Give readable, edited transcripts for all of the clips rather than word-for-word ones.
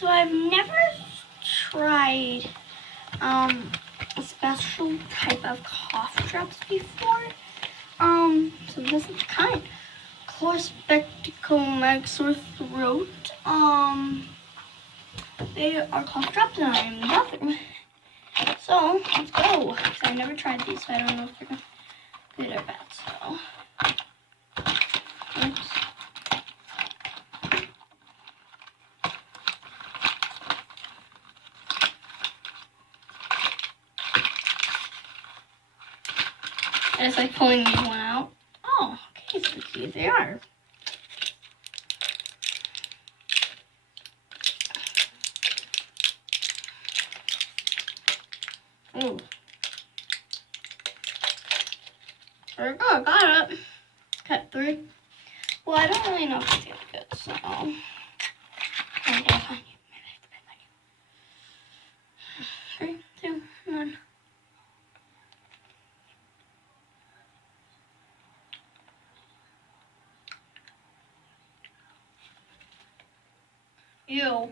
So I've never tried a special type of cough drops before. So this is kind. Chlorspectical sore throat. They are cough drops and I love them. So let's go. Because I never tried these, so I don't know if they're good or bad. So oops. And it's like pulling these one out. Oh, okay, so cute they are. Ooh. There we go, got it. Cut 3. Well, I don't really know if it's gonna be good, so I'm gonna find you. 3, 2, 1. Ew.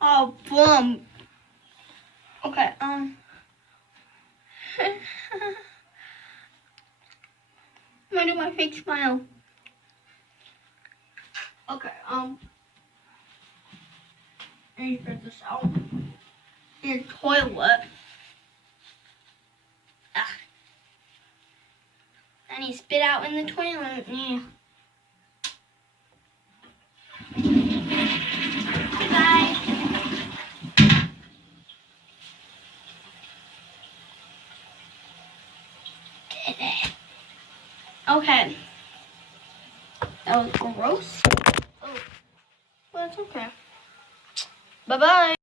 Oh, boom. Okay, I'm gonna do my fake smile. Okay, let me figure this out. Your toilet. Ah. And he spit out in the toilet. Yeah. Goodbye. Okay. That was gross. Oh. Well, it's okay. Bye-bye.